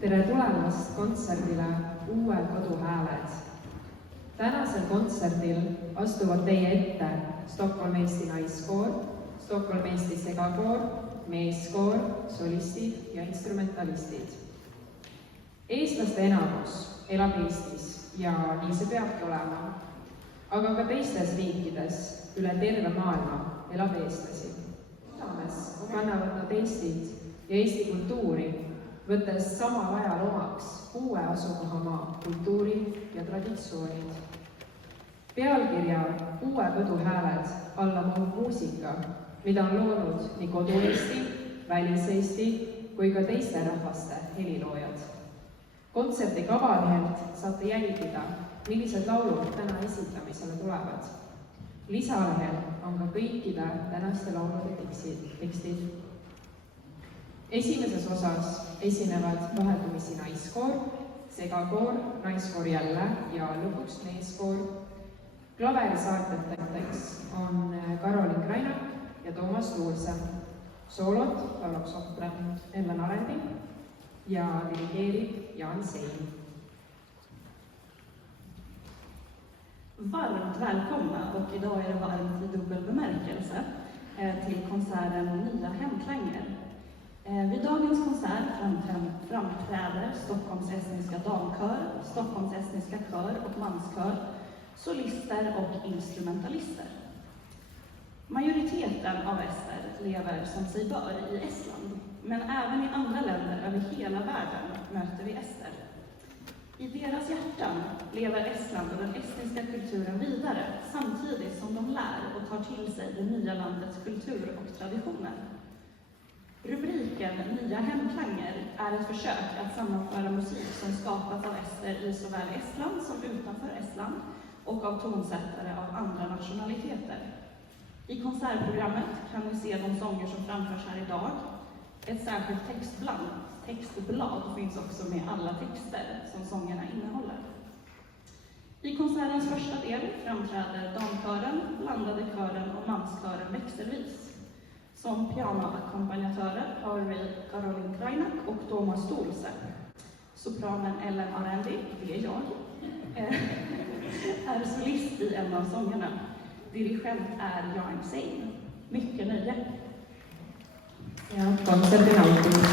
Tere tulemast kontserdile Uue Kodu hääled. Tänasel kontserdil astuvad teie ette Stockholm Eesti naiskoor, Stockholm Eesti segakoor, meeskoor, solistid ja instrumentalistid. Eestlaste enamus elab Eestis ja nii see peabki olema, aga ka teistes riikides üle terve maailma elab eestlasi. Südames kannavad nad Eestit ja Eesti kultuuri, võttes samal ajal omaks uue asukohamaa kultuuri ja traditsioonid. Pealkirja Uue Kodu hääled alla mahub muusika, mida on loonud nii kodu-Eesti, välis-Eesti kui ka teiste rahvaste heliloojad. Kontserdi kavalehelt saate jälgida, millised laulud täna esitamisele tulevad. Lisalehel on ka kõikide tänaste laulude tekstid. Esimeses osas esinevad vaheldumisi naiskoor, segakoor, naiskoor jälle ja lõpuks meeskoor. Klaverisaarteteks on Karolin Krainak ja Toomas Luulse. Soolot laulab sopran Ellen Arendi ja dirigeerib Jan Sein. Varmt välkomna, och idag är det varmt i dubbel bemärkelse till konserten Nya hemklanger. Vid dagens konsert framträder Stockholms estniska damkör, Stockholms estniska kör och manskör, solister och instrumentalister. Majoriteten av ester lever som sig bör i Estland, men även i andra länder över hela världen möter vi ester. I deras hjärtan lever Estland och den estniska kulturen vidare, samtidigt som de lär och tar till sig det nya landets kultur och traditioner. Rubriken Nya hemklanger är ett försök att sammanföra musik som skapats av ester i såväl Estland som utanför Estland och av tonsättare av andra nationaliteter. I konsertprogrammet kan vi se de sånger som framförs här idag. Ett särskilt textblad finns också med alla texter som sångerna innehåller. I konsertens första del framträder damkören, blandade kören och manskören växelvis. Som pianoackompanjatörer har vi Karolin Krainak och Toomas Luulse. Sopranen Ellen Arendi, det är jag, är solist i en av sångerna. Dirigent är Jan Sein. Mycket nöje. Ja, konsertin alkuun.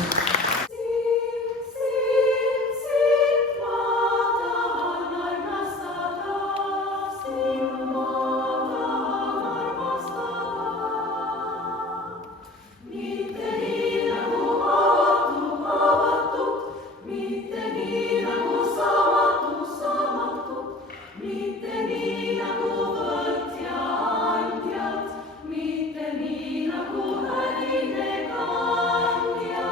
Mitte niin kuin härinne kantia.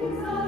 Amen.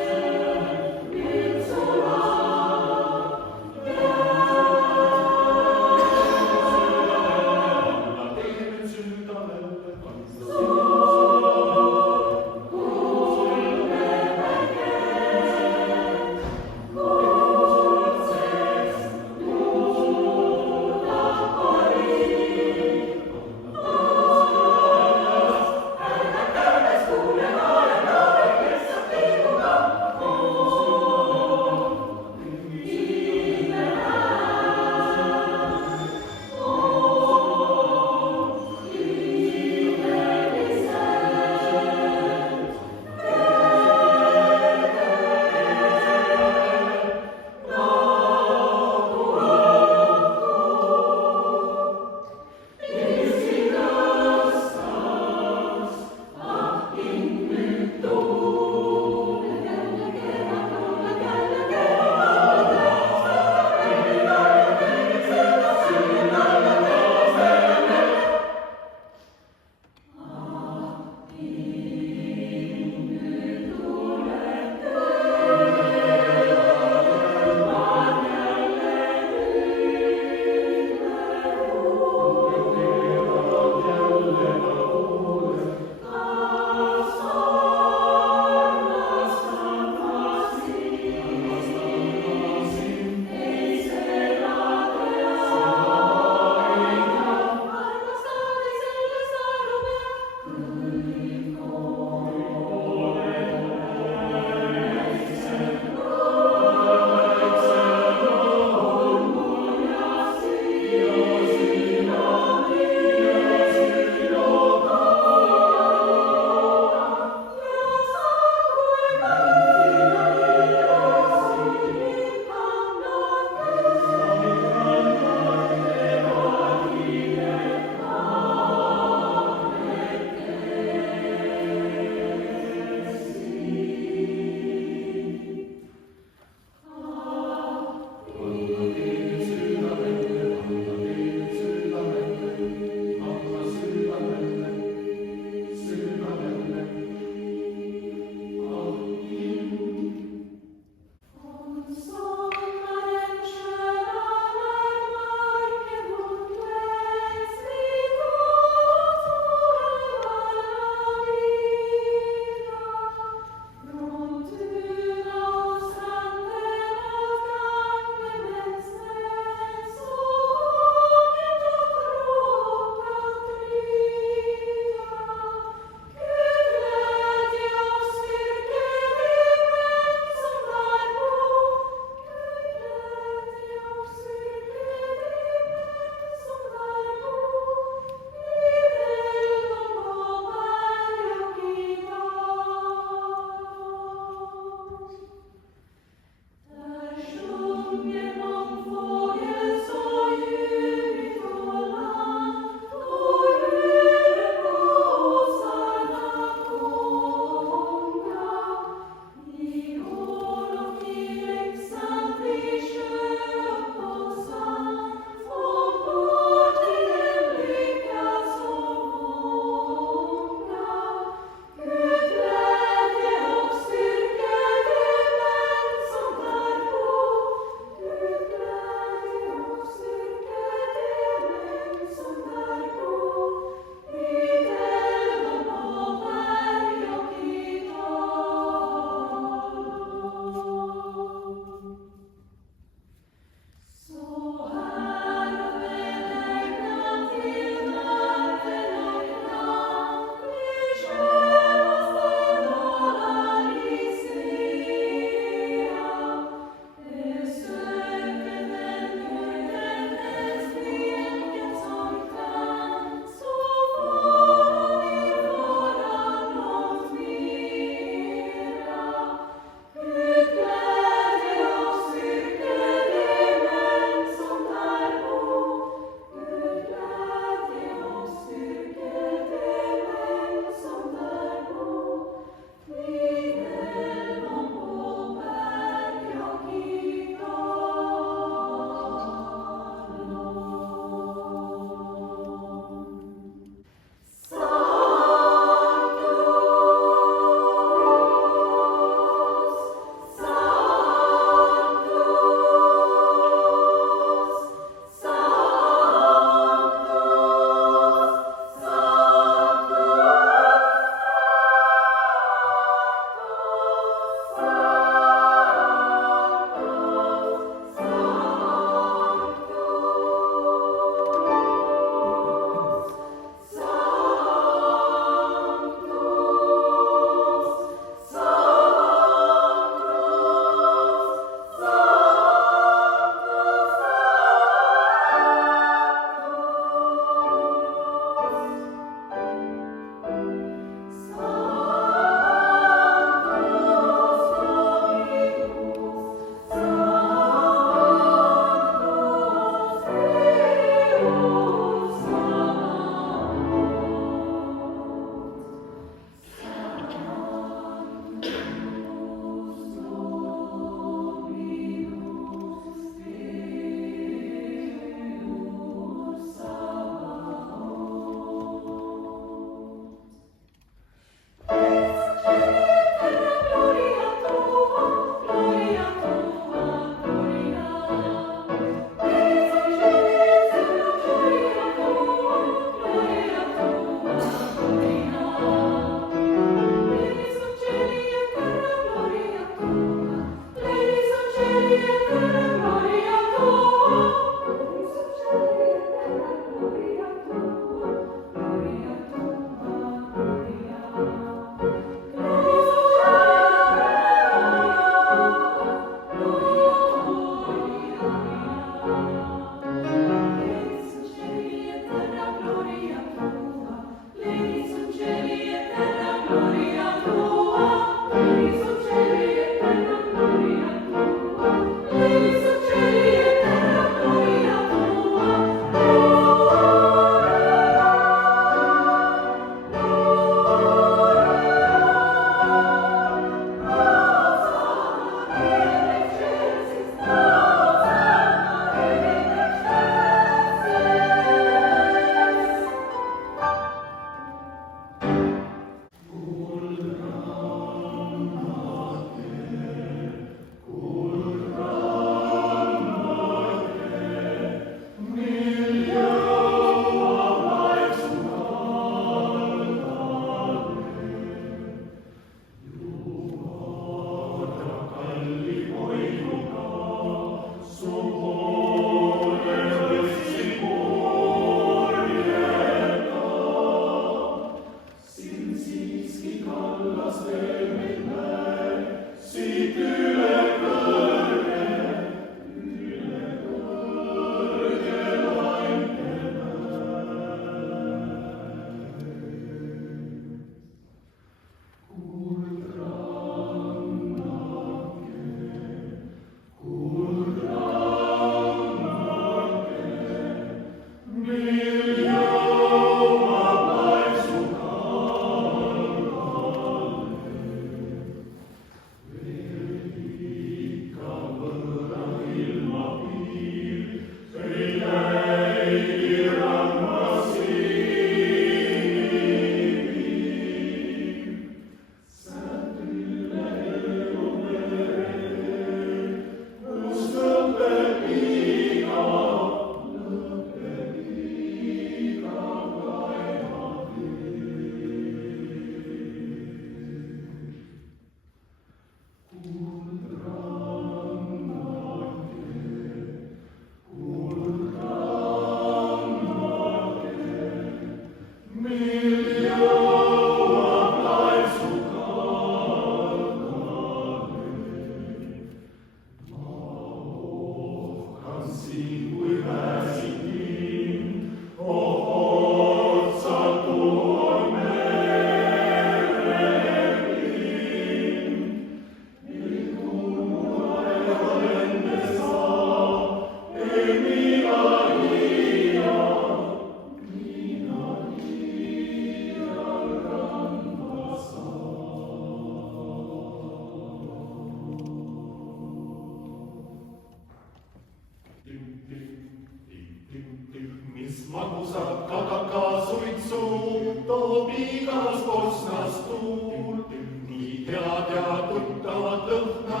head ja tuttavat lõhna,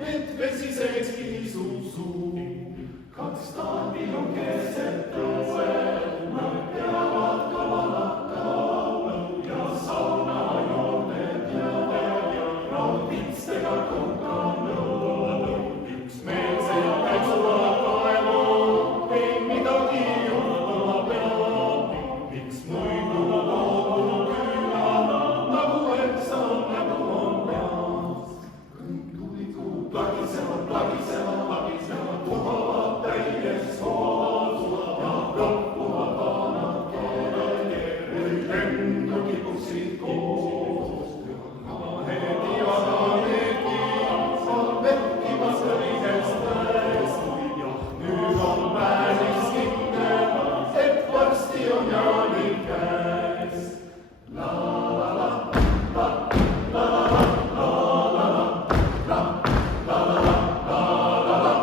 et vesisekski suu. Kaks taadi on keset õuel, mõtlevad kavalad laulu ja saunajooned ja raudpitstega konkan nõu. Üksmeelsed käisuvad kaevu, või midagi juhtuma peab. Miks muidu loodu küla, nagu eksam, nagu on peas. Kõik tulikud plagisevad, puhavad täies hoos ja rappuvad vanad keeled, lendu kipuksid koos. Ahedi ja ahedi, seal vetkimas õigest tõesti, jah, nüüd on päris kindel, et varsti on jaani käes. La la la, la la la, la la la, la la la, la la la,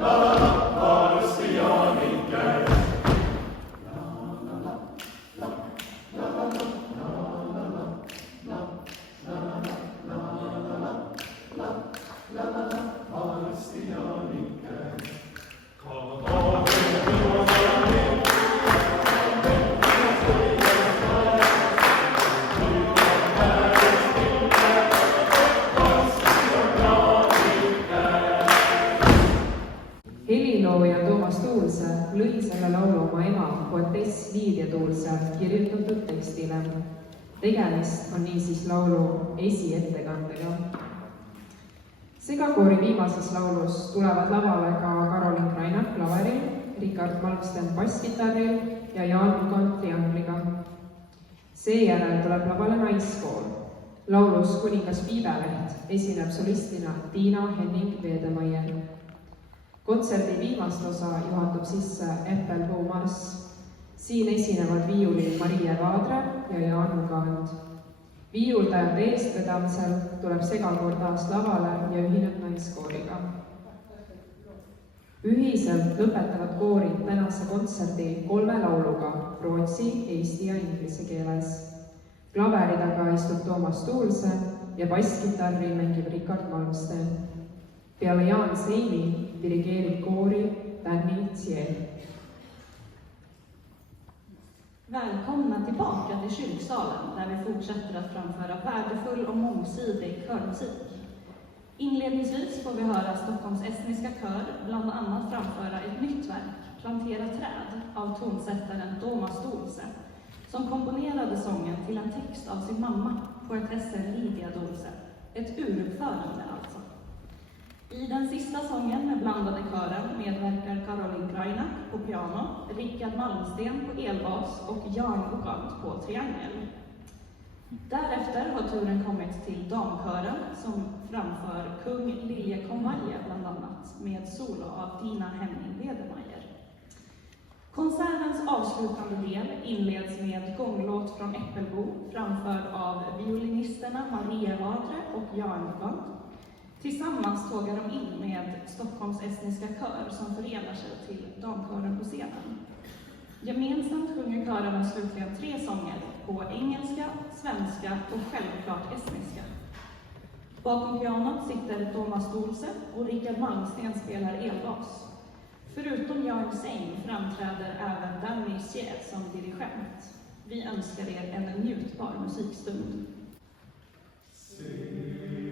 la la la, varsti jaani käes. La la la, la la la, la la la, la la la, la la la, la la la, varsti jaani käes. Helilooja Toomas Tuulse lõi selle laulu oma ema, poetess Liidia Tuulse kirjutatud tekstile. Tegemist on niisiis laulu esiettekandega. Segakoori viimases laulus tulevad lavale ka Karolin Krainak klaveril, Richard Malmsten basskitarril ja Jaan Mugand triangliga. Seejärel tuleb lavale naiskoor. Laulus Kuningas Piibeleht esineb solistina Tiina Henning-Veedemaier. Kontserdi viimast osa juhatab sisse Äppelpuu marss. Siin esinevad viiulil Marie Vaadre ja Jaan Mugand. Viiuldajate eestvedamisel tuleb segakoor taas lavale ja ühineb naiskooriga. Ühiselt lõpetavad koorid tänase kontserdi 3 lauluga rootsi, eesti ja inglise keeles. Klaveri taga istub Toomas Tuulse ja basskitarri mängib Richard Malmsten. Peale Jaan Seimi dirigeerib koori Danny Tsiel. Välkomna tillbaka till kyrksalen där vi fortsätter att framföra värdefull och mångsidig körmusik. Inledningsvis får vi höra Stockholms estniska kör bland annat framföra ett nytt verk, Plantera träd, av tonsättaren Toomas Tuulse, som komponerade sången till en text av sin mamma, poetessen Liidia Tuulse. Ett uruppförande alltså. I den sista sången med blandade kören medverkar Karolin Krainak på piano, Richard Malmsten på elbas och Jaan Mugand på triangel. Därefter har turen kommit till damkören som framför Kung Liljekonvalje bland annat med solo av Tiina Henning-Veedemaier. Konsertens avslutande del inleds med gånglåt från Äppelbo framförd av violinisterna Marie Vaadre och Jaan Mugand. Tillsammans tågar de in med Stockholms estniska kör som förenar sig till damkören på scenen. Gemensamt sjunger körerna slutligen 3 sånger på engelska, svenska och självklart estniska. Bakom pianot sitter Toomas Tuulse och Richard Malmsten spelar elbas. Förutom Jaan Seim framträder även Danny Tsiel som dirigent. Vi önskar er en njutbar musikstund. Thank you.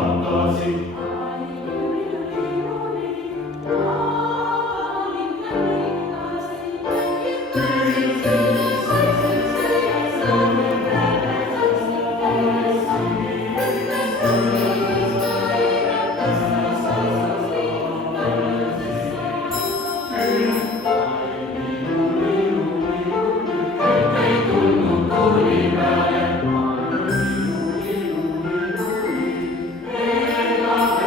magasi. Ella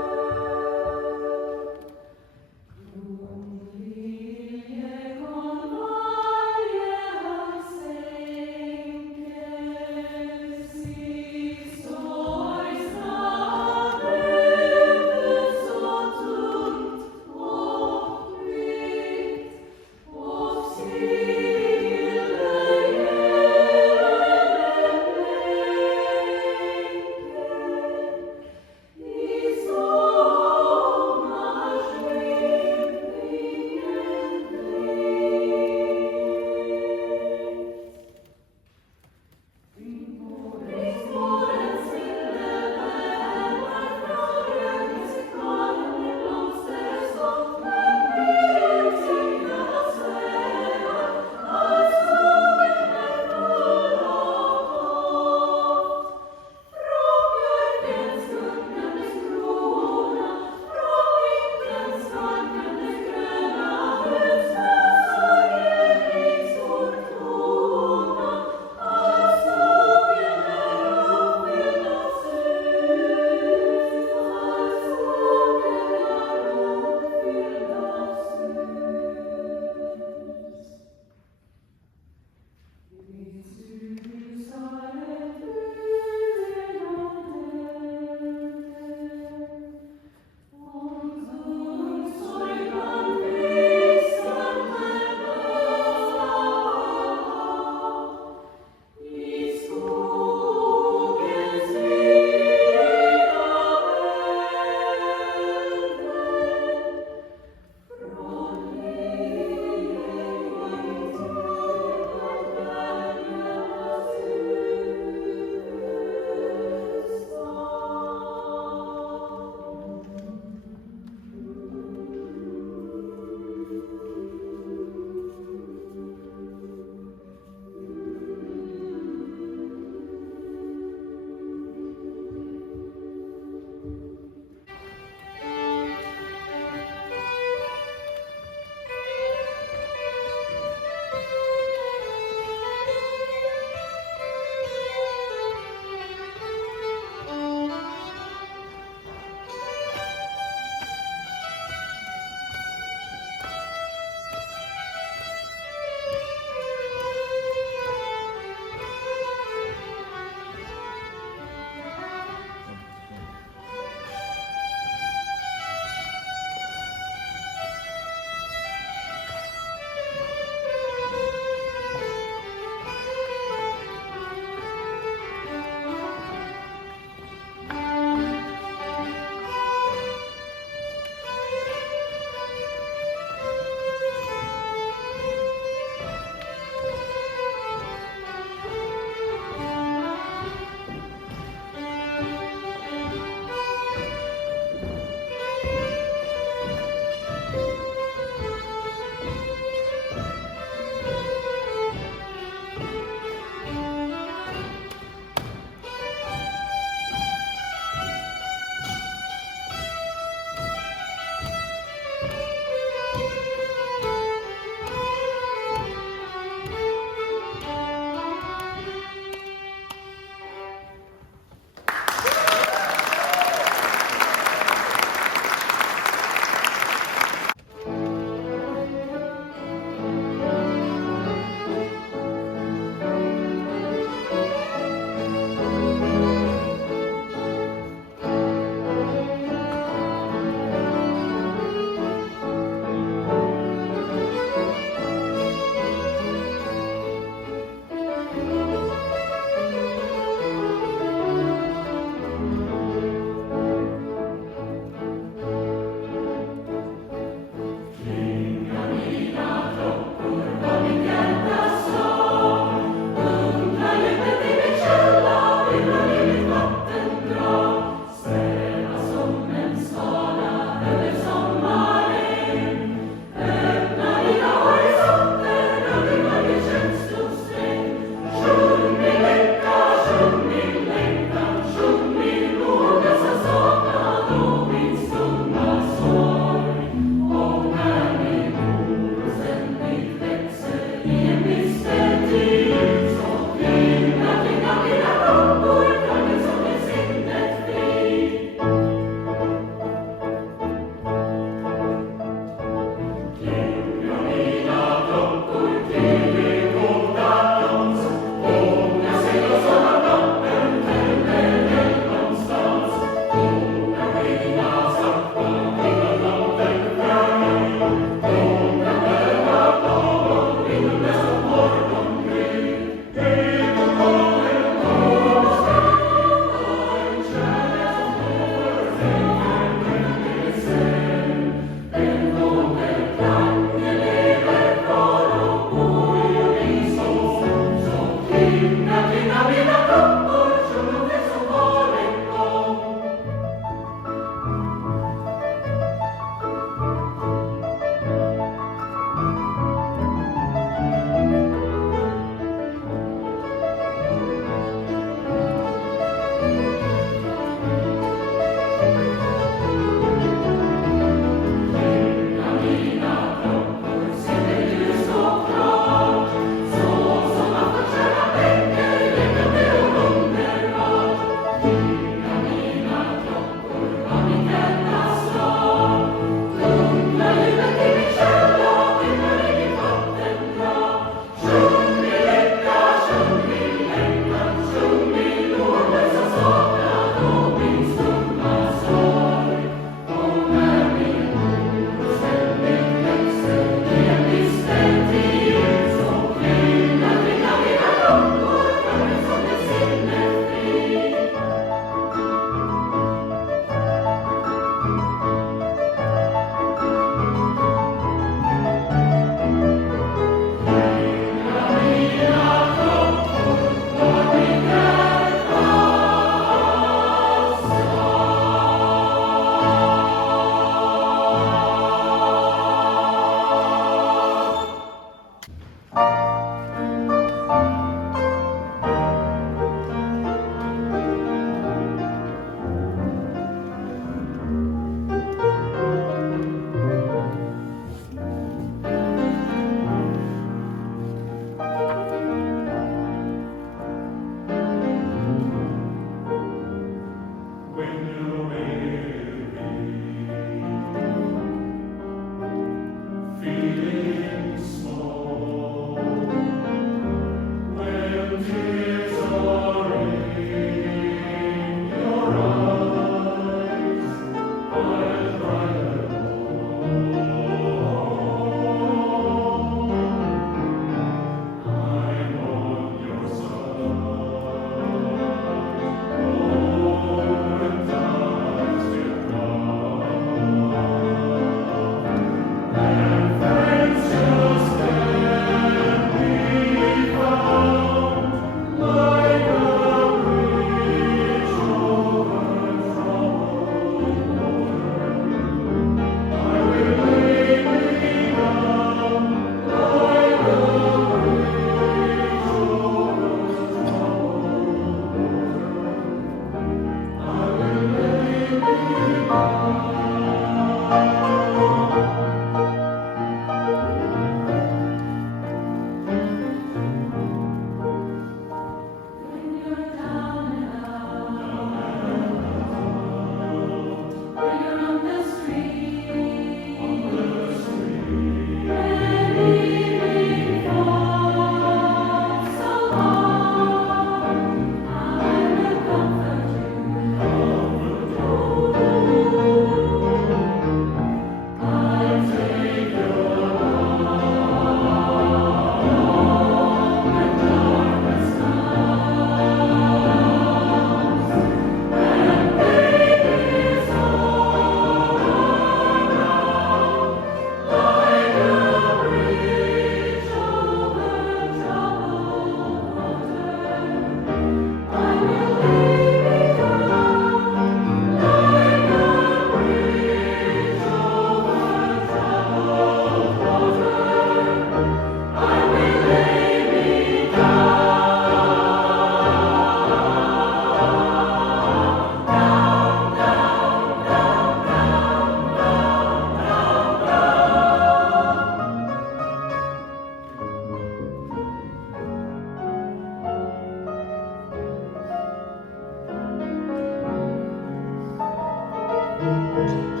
Thank